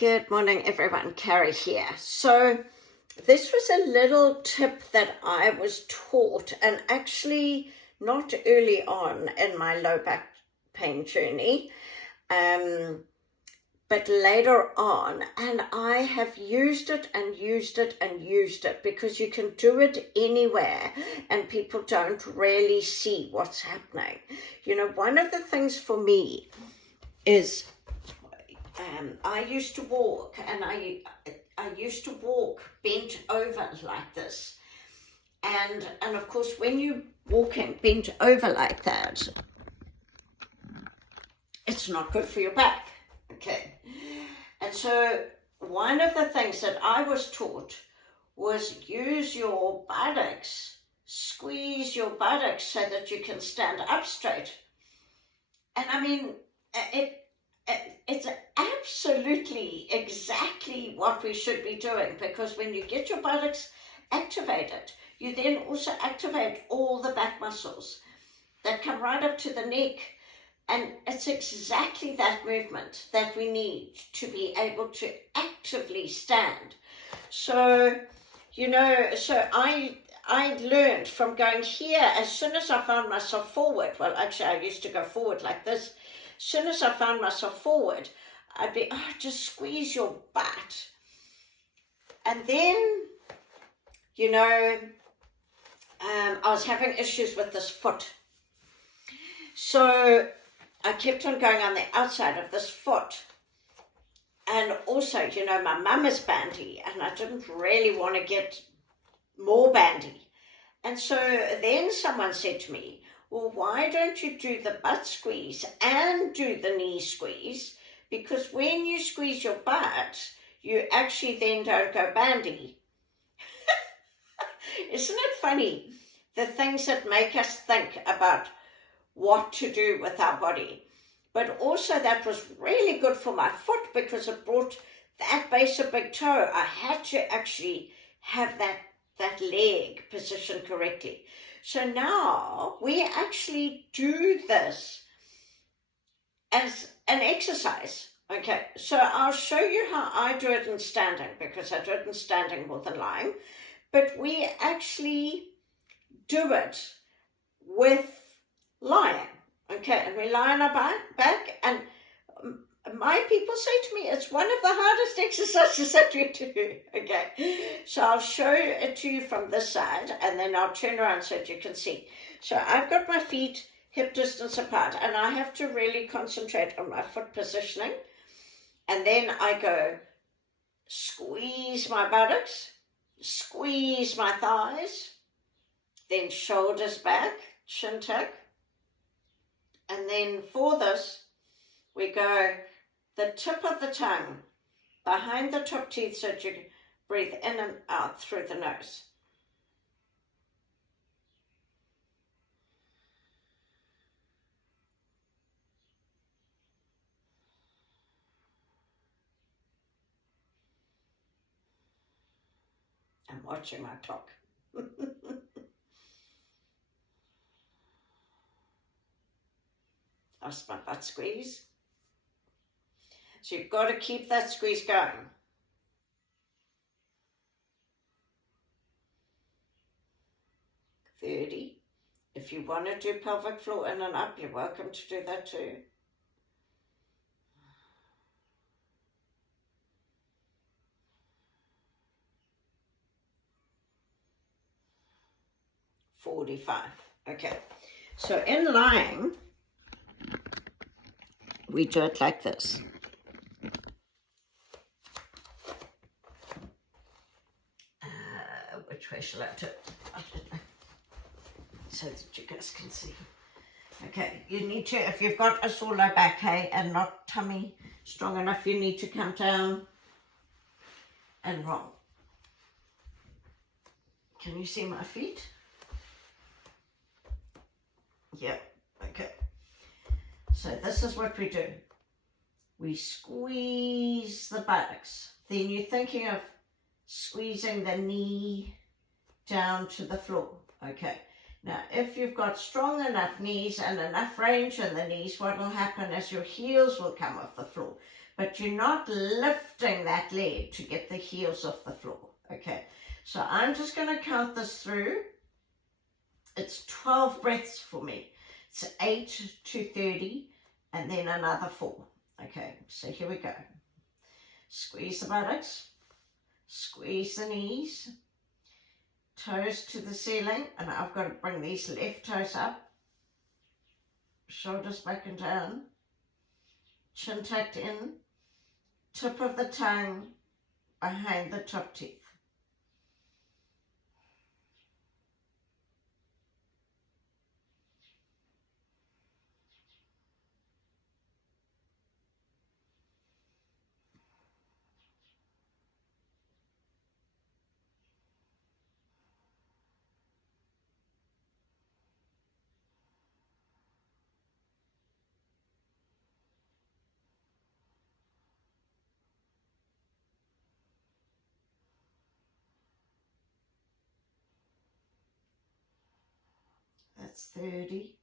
Good morning, everyone. Carrie here. So this was a little tip that I was taught, and actually not early on in my low back pain journey, but later on, and I have used it and used it and used it because you can do it anywhere and people don't really see what's happening. You know, one of the things for me is I used to walk, and I used to walk bent over like this, and of course when you're walking bent over like that, it's not good for your back. Okay, and so one of the things that I was taught was use your buttocks, squeeze your buttocks so that you can stand up straight. And I mean, it's absolutely exactly what we should be doing, because when you get your buttocks activated, you then also activate all the back muscles that come right up to the neck. And it's exactly that movement that we need to be able to actively stand. So, you know, so I learned from going here, as soon as I found myself forward, well, actually I used to go forward like this. As soon as I found myself forward, I'd be, just squeeze your butt. And then, you know, I was having issues with this foot. So I kept on going on the outside of this foot. And also, you know, my mum is bandy, and I didn't really want to get more bandy. And so then someone said to me, well, why don't you do the butt squeeze and do the knee squeeze? Because when you squeeze your butt, you actually then don't go bandy. Isn't it funny, the things that make us think about what to do with our body? But also that was really good for my foot, because it brought that base of big toe. I had to actually have that leg positioned correctly. So now we actually do this as an exercise. Okay, so I'll show you how I do it in standing, because I do it in standing more than lying. But we actually do it with lying. Okay, and we lie on our back, and my people say to me, it's one of the hardest exercises that we do. Okay, so I'll show it to you from this side, and then I'll turn around so that you can see. So I've got my feet hip distance apart, and I have to really concentrate on my foot positioning. And then I go squeeze my buttocks, squeeze my thighs, then shoulders back, chin tuck. And then for this, we go the tip of the tongue behind the top teeth so that you can breathe in and out through the nose. I'm watching my clock. That's my butt squeeze. So you've got to keep that squeeze going. $30. If you want to do pelvic floor in and up, you're welcome to do that too. $45. Okay. So in lying, we do it like this. Which way shall I do it? So that you guys can see. Okay, you need to, if you've got a sore low back, hey, and not tummy strong enough, you need to come down and roll. Can you see my feet? Yeah, okay. So this is what we do. We squeeze the buttocks. Then you're thinking of squeezing the knee down to the floor. Okay. Now, if you've got strong enough knees and enough range in the knees, what will happen is your heels will come off the floor. but you're not lifting that leg to get the heels off the floor. Okay, so I'm just going to count this through. It's 12 breaths for me. It's 8 to 30 and then another 4. Okay, so here we go. Squeeze the buttocks, squeeze the knees, toes to the ceiling, and I've got to bring these left toes up, shoulders back and down, chin tucked in, tip of the tongue behind the top teeth. That's 30.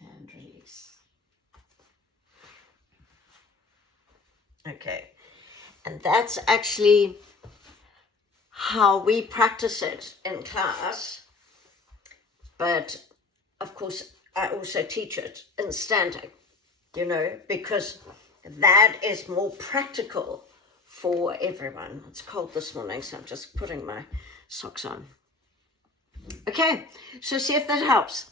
And release. Okay, and that's actually how we practice it in class, but of course I also teach it in standing, because that is more practical for everyone. It's cold this morning, so I'm just putting my socks on. Okay, so see if that helps.